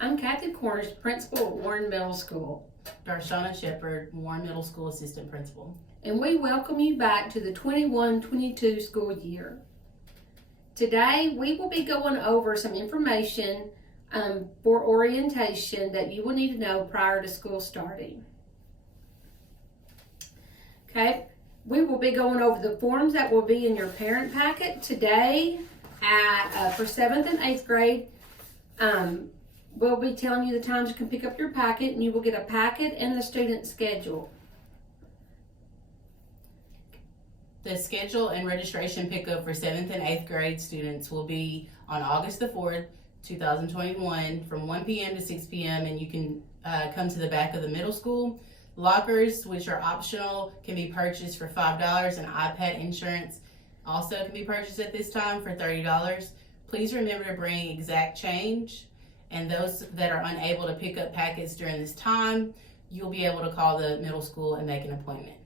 I'm Kathy Cornish, principal at Warren Middle School. Darshana Shepherd, Warren Middle School Assistant Principal. And we welcome you back to the 21-22 school year. Today, we will be going over some information for orientation that you will need to know prior to school starting. Okay, we will be going over the forms that will be in your parent packet today for 7th and 8th grade. We'll be telling you the times you can pick up your packet, and you will get a packet and the student schedule. The schedule and registration pickup for 7th and 8th grade students will be on August the 4th, 2021 from 1 p.m. to 6 p.m. and you can come to the back of the middle school. Lockers, which are optional, can be purchased for $5, and iPad insurance also can be purchased at this time for $30. Please remember to bring exact change, and those that are unable to pick up packets during this time, you'll be able to call the middle school and make an appointment.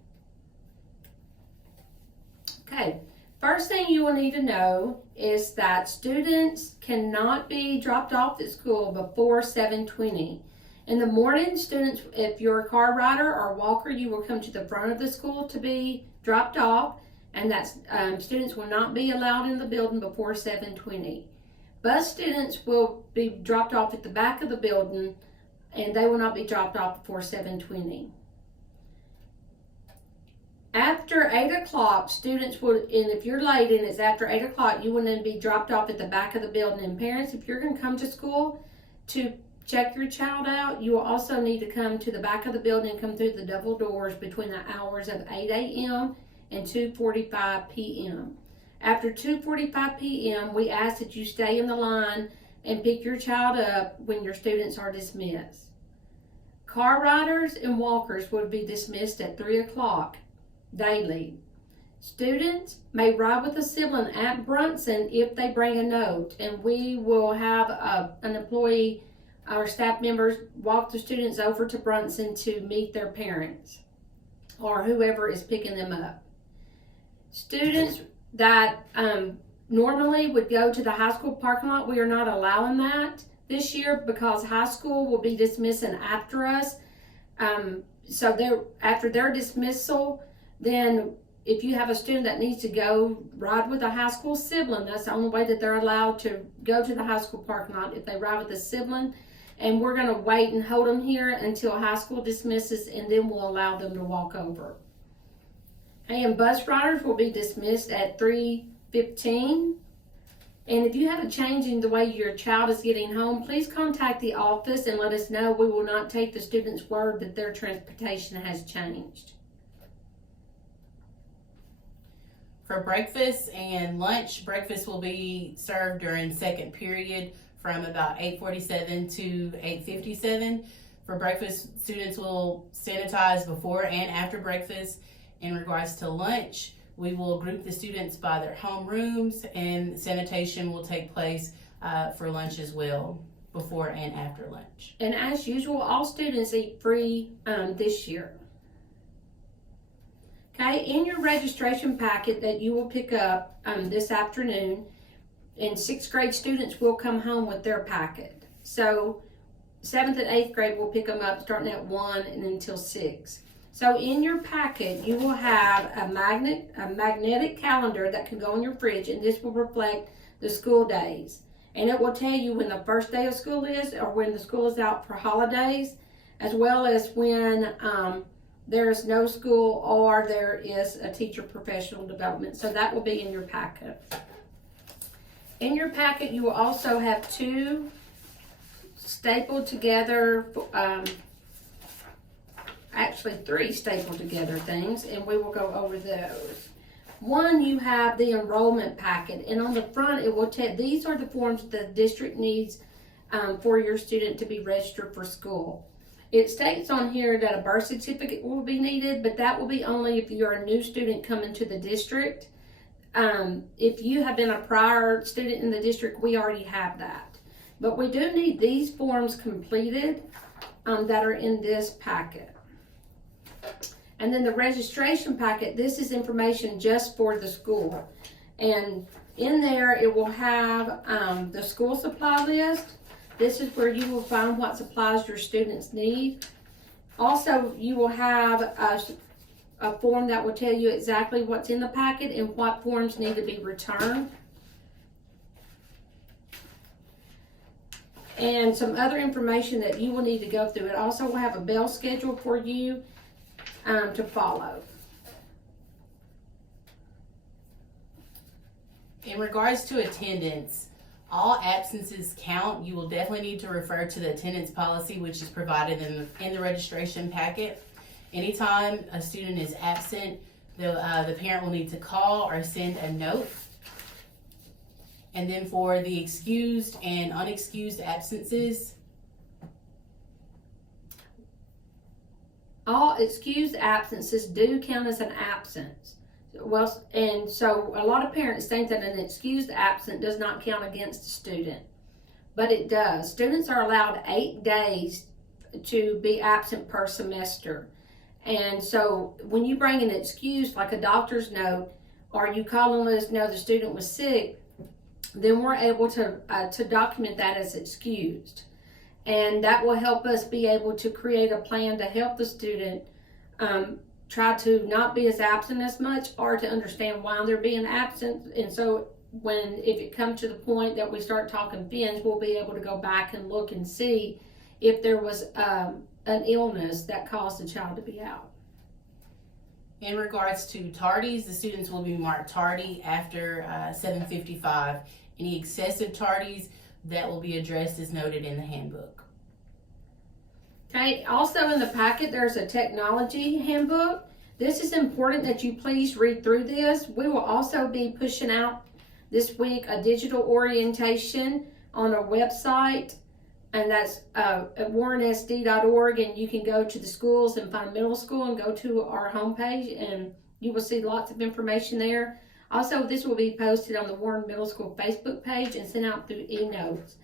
Okay, first thing you will need to know is that students cannot be dropped off at school before 7:20. In the morning, students, if you're a car rider or walker, you will come to the front of the school to be dropped off, and students will not be allowed in the building before 7:20. Bus students will be dropped off at the back of the building, and they will not be dropped off before 7:20. After 8 o'clock, students will, and if you're late and it's after 8 o'clock, you will then be dropped off at the back of the building. And parents, if you're going to come to school to check your child out, you will also need to come to the back of the building and come through the double doors between the hours of 8 a.m. and 2:45 p.m. After 2:45 p.m., we ask that you stay in the line and pick your child up when your students are dismissed. Car riders and walkers will be dismissed at 3 o'clock daily. Students may ride with a sibling at Brunson if they bring a note, and we will have an employee, our staff members, walk the students over to Brunson to meet their parents or whoever is picking them up. Students that normally would go to the high school parking lot, we are not allowing that this year because high school will be dismissing after us. So after their dismissal, then if you have a student that needs to go ride with a high school sibling, that's the only way that they're allowed to go to the high school parking lot, if they ride with a sibling. And we're going to wait and hold them here until high school dismisses, and then we'll allow them to walk over. And bus riders will be dismissed at 3:15. And if you have a change in the way your child is getting home, please contact the office and let us know. We will not take the student's word that their transportation has changed. For breakfast and lunch, breakfast will be served during second period from about 8:47 to 8:57. For breakfast, students will sanitize before and after breakfast. In regards to lunch, we will group the students by their home rooms, and sanitation will take place for lunch as well, before and after lunch. And as usual, all students eat free this year. Okay, in your registration packet that you will pick up this afternoon, and 6th grade students will come home with their packet. So 7th and 8th grade will pick them up starting at 1 and until 6. So in your packet, you will have a magnetic calendar that can go in your fridge, and this will reflect the school days. And it will tell you when the first day of school is, or when the school is out for holidays, as well as when there is no school or there is a teacher professional development. So that will be in your packet. In your packet, you will also have 2 stapled together, actually 3 stapled together things, and we will go over those. One, you have the enrollment packet, and on the front it will tell, these are the forms the district needs for your student to be registered for school. It states on here that a birth certificate will be needed, but that will be only if you're a new student coming to the district. If you have been a prior student in the district, we already have that. But we do need these forms completed that are in this packet. And then the registration packet, this is information just for the school. And in there, it will have the school supply list, This is where you will find what supplies your students need. Also, you will have a form that will tell you exactly what's in the packet and what forms need to be returned. And some other information that you will need to go through. It also will have a bell schedule for you to follow. In regards to attendance, all absences count. You will definitely need to refer to the attendance policy, which is provided in the registration packet. Anytime a student is absent, the parent will need to call or send a note. And then for the excused and unexcused absences, all excused absences do count as an absence. Well, and so a lot of parents think that an excused absent does not count against a student, but it does. Students are allowed 8 days to be absent per semester. And so when you bring an excuse, like a doctor's note, or you call and let us know the student was sick, then we're able to document that as excused. And that will help us be able to create a plan to help the student try to not be as absent as much, or to understand why they're being absent. And so if it comes to the point that we start talking fins, we'll be able to go back and look and see if there was an illness that caused the child to be out. in regards to tardies, the students will be marked tardy after 7:55. Any excessive tardies, that will be addressed as noted in the handbook. Okay, also in the packet, there's a technology handbook. This is important that you please read through this. We will also be pushing out this week a digital orientation on our website, and that's at warrensd.org, and you can go to the schools and find middle school and go to our homepage, and you will see lots of information there. Also, this will be posted on the Warren Middle School Facebook page and sent out through e-notes.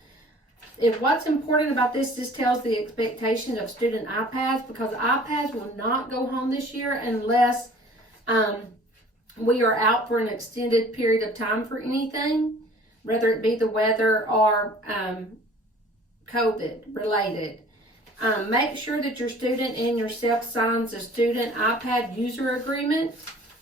If what's important about this tells the expectations of student iPads, because iPads will not go home this year unless we are out for an extended period of time for anything, whether it be the weather or COVID related. Make sure that your student and yourself signs a student iPad user agreement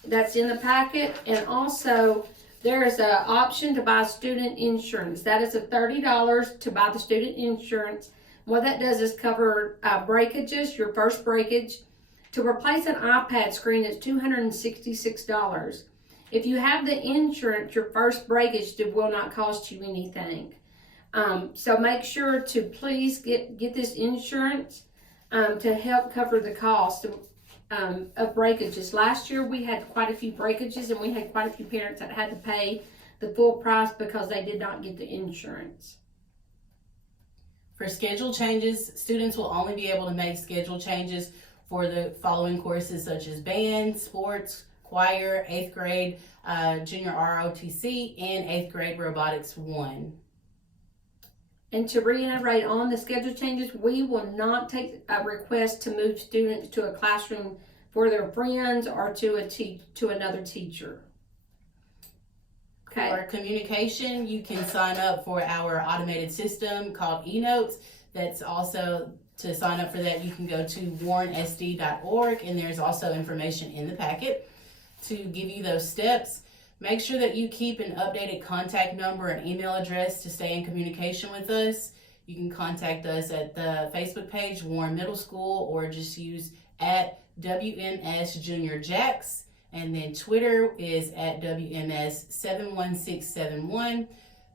that's in the packet, and also there is an option to buy student insurance. That is $30 to buy the student insurance. What that does is cover breakages, your first breakage. To replace an iPad screen is $266. If you have the insurance, your first breakage will not cost you anything. So make sure to please get this insurance to help cover the cost of breakages. Last year we had quite a few breakages, and we had quite a few parents that had to pay the full price because they did not get the insurance. For schedule changes, students will only be able to make schedule changes for the following courses, such as band, sports, choir, 8th grade, junior ROTC, and 8th grade robotics 1. And to reiterate on the schedule changes, we will not take a request to move students to a classroom for their friends or to another teacher. Okay. For communication, you can sign up for our automated system called eNotes. That's also, to sign up for that, you can go to warrensd.org, and there's also information in the packet to give you those steps. Make sure that you keep an updated contact number and email address to stay in communication with us. You can contact us at the Facebook page, Warren Middle School, or just use at WMS Junior Jacks. And then Twitter is at WMS71671.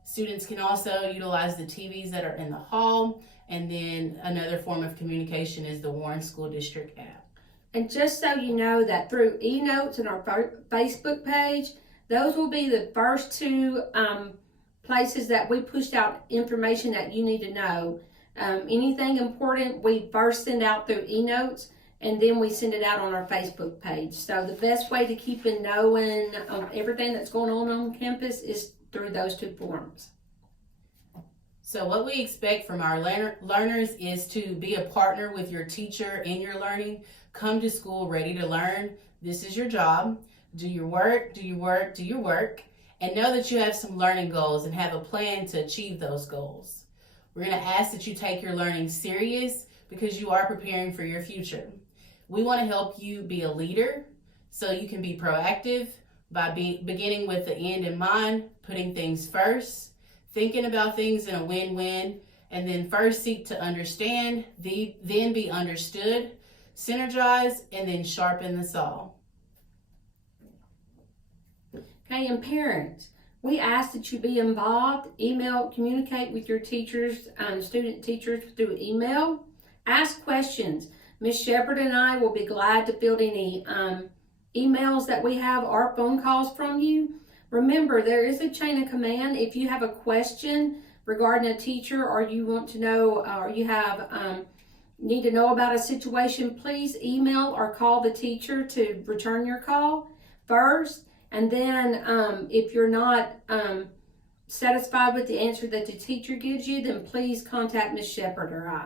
Students can also utilize the TVs that are in the hall. And then another form of communication is the Warren School District app. And just so you know that through eNotes and our Facebook page, those will be the first two places that we pushed out information that you need to know. Anything important, we first send out through eNotes, and then we send it out on our Facebook page. So the best way to keep in knowing everything that's going on campus is through those two forms. So what we expect from our learners is to be a partner with your teacher in your learning. Come to school ready to learn. This is your job. Do your work, do your work, do your work, and know that you have some learning goals and have a plan to achieve those goals. We're going to ask that you take your learning serious because you are preparing for your future. We want to help you be a leader so you can be proactive by beginning with the end in mind, putting things first, thinking about things in a win-win, and then first seek to understand, then be understood, synergize, and then sharpen the saw. Okay, and parents, we ask that you be involved, communicate with your teachers, student teachers through email. Ask questions. Ms. Shepherd and I will be glad to field any emails that we have or phone calls from you. Remember, there is a chain of command. If you have a question regarding a teacher, or you want to know, or you have need to know about a situation, please email or call the teacher to return your call first. And then if you're not satisfied with the answer that the teacher gives you, then please contact Ms. Shepherd or I.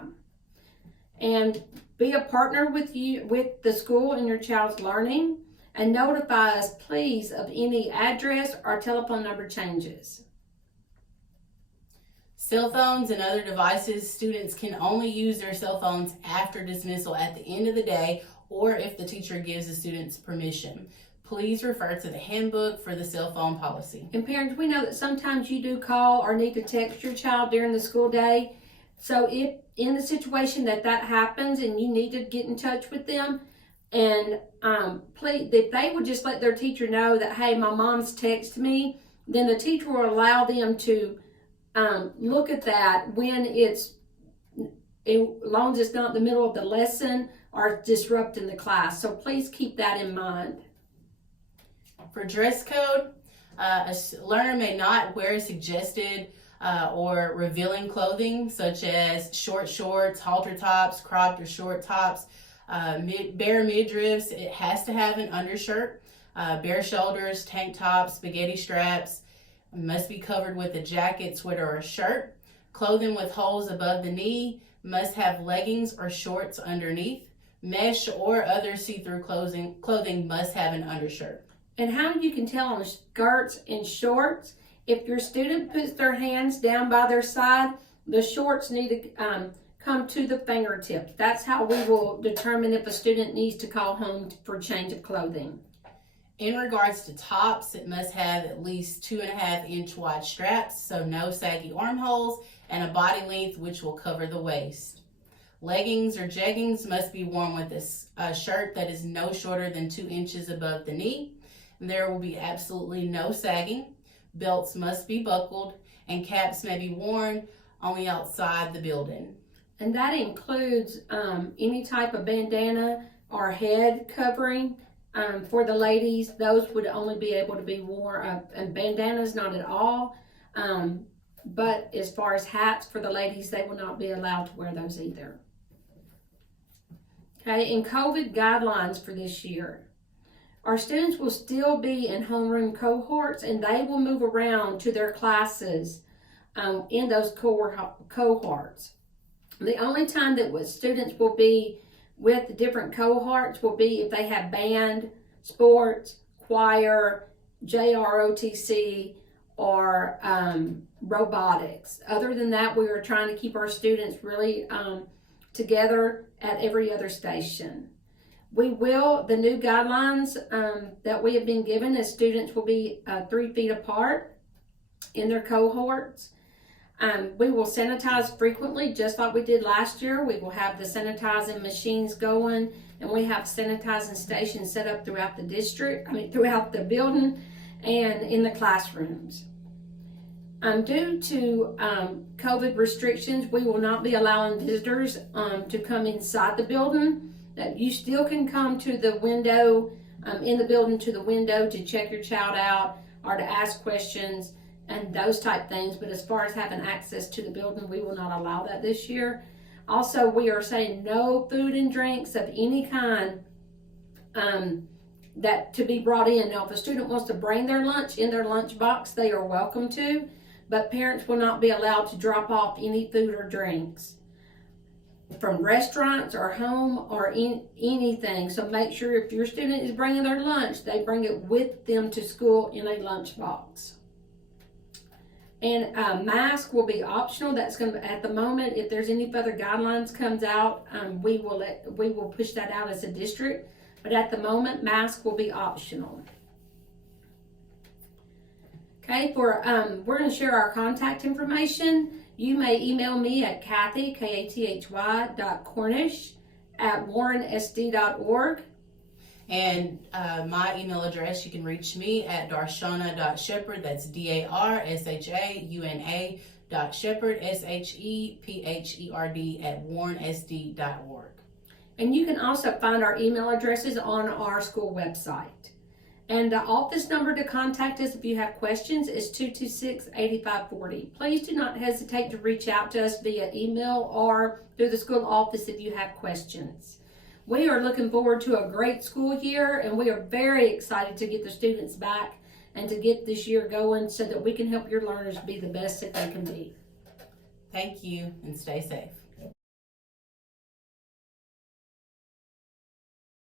And be a partner with the school in your child's learning, and notify us, please, of any address or telephone number changes. Cell phones and other devices, students can only use their cell phones after dismissal at the end of the day, or if the teacher gives the students permission. Please refer to the handbook for the cell phone policy. And parents, we know that sometimes you do call or need to text your child during the school day. So if in the situation that happens and you need to get in touch with them, and please, if they would just let their teacher know that, hey, my mom's texted me, then the teacher will allow them to look at that when as long as it's not in the middle of the lesson or disrupting the class. So please keep that in mind. For dress code, a learner may not wear suggested or revealing clothing such as short shorts, halter tops, cropped or short tops, bare midriffs. It has to have an undershirt, bare shoulders, tank tops, spaghetti straps. It must be covered with a jacket, sweater, or shirt. Clothing with holes above the knee must have leggings or shorts underneath. Mesh or other see-through clothing must have an undershirt. And how you can tell on skirts and shorts, if your student puts their hands down by their side, the shorts need to come to the fingertips. That's how we will determine if a student needs to call home for change of clothing. In regards to tops, it must have at least 2.5-inch wide straps, so no saggy armholes, and a body length which will cover the waist. Leggings or jeggings must be worn with a shirt that is no shorter than 2 inches above the knee. There will be absolutely no sagging. Belts must be buckled, and caps may be worn only outside the building. And that includes any type of bandana or head covering. For the ladies, those would only be able to be worn, and bandanas not at all. But as far as hats for the ladies, they will not be allowed to wear those either. Okay, and COVID guidelines for this year. Our students will still be in homeroom cohorts, and they will move around to their classes in those cohorts. The only time that students will be with the different cohorts will be if they have band, sports, choir, JROTC, or robotics. Other than that, we are trying to keep our students really together at every other station. The new guidelines that we have been given is students will be 3 feet apart in their cohorts. We will sanitize frequently, just like we did last year. We will have the sanitizing machines going, and we have sanitizing stations set up throughout the throughout the building and in the classrooms. Due to COVID restrictions, we will not be allowing visitors to come inside the building. You still can come to the window, in the building to the window to check your child out or to ask questions and those type things. But as far as having access to the building, we will not allow that this year. Also, we are saying no food and drinks of any kind that to be brought in. Now, if a student wants to bring their lunch in their lunch box, they are welcome to, but parents will not be allowed to drop off any food or drinks from restaurants or home or in anything. So make sure if your student is bringing their lunch, they bring it with them to school in a lunch box. And mask will be optional. That's going to, at the moment, if there's any further guidelines comes out, we will push that out as a district. But at the moment, mask will be optional. Okay, we're going to share our contact information. You may email me at Kathy, kathy.cornish@warrensd.org. And my email address, you can reach me at darshana.shepherd, that's DARSHAUNA.shepherd, SHEPHERD, @warrensd.org. And you can also find our email addresses on our school website. And the office number to contact us if you have questions is 226-8540. Please do not hesitate to reach out to us via email or through the school office if you have questions. We are looking forward to a great school year, and we are very excited to get the students back and to get this year going so that we can help your learners be the best that they can be. Thank you, and stay safe.